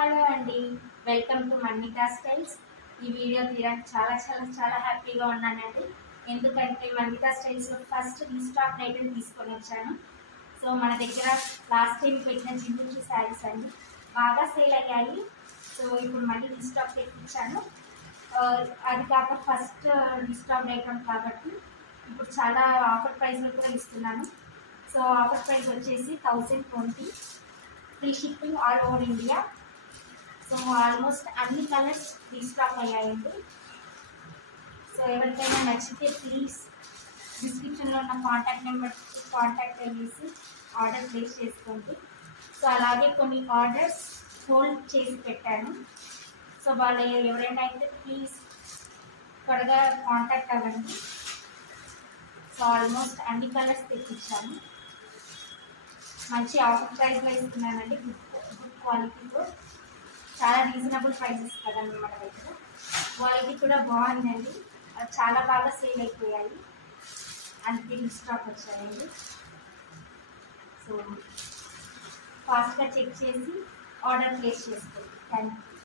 Hello అండి, welcome to మన్నికా styles. ఈ video తీయడానికి చాలా హ్యాపీగా ఉన్నానండి. ఎందుకంటే మన్నికా స్టైల్స్లో ఫస్ట్ రీస్టాక్ ఐటమ్ తీసుకొని వచ్చాను. సో మన దగ్గర లాస్ట్ టైం పెట్టిన జింజు శారీస్ అండి బాగా సేల్ అయ్యాయి. సో ఇప్పుడు మళ్ళీ రీస్టాక్ తెప్పించాను. అది కాక ఫస్ట్ రీస్టాక్ ఐటమ్ కాబట్టి ఇప్పుడు చాలా ఆఫర్ ప్రైస్లో కూడా ఇస్తున్నాను. సో ఆఫర్ ప్రైస్ వచ్చేసి 1020, free shipping all over India. So almost అన్ని కలర్స్ రీస్టాక్ అయ్యాయండి. సో ఎవరికైనా నచ్చితే ప్లీజ్ డిస్క్రిప్షన్లో ఉన్న కాంటాక్ట్ నెంబర్ కాంటాక్ట్ అయ్యేసి ఆర్డర్ ప్లేస్ చేసుకోండి. సో అలాగే కొన్ని ఆర్డర్స్ హోల్డ్ చేసి పెట్టాను. సో వాళ్ళు ఎవరైనా అయితే ప్లీజ్ త్వరగా కాంటాక్ట్ అవ్వండి. సో ఆల్మోస్ట్ అన్ని కలర్స్ తెప్పించాను. మంచి ఆఫర్ ప్రైస్లో ఇస్తున్నానండి. గుడ్ క్వాలిటీతో, చాలా రీజనబుల్ ప్రైజెస్ కదండి మన దగ్గర. క్వాలిటీ కూడా బాగుందండి. అది చాలా బాగా సేల్ అయిపోయాయి, అందుకే రీస్టాక్ వచ్చాయండి. సో ఫాస్ట్గా చెక్ చేసి ఆర్డర్ ప్లేస్ చేసుకోండి. Thank you.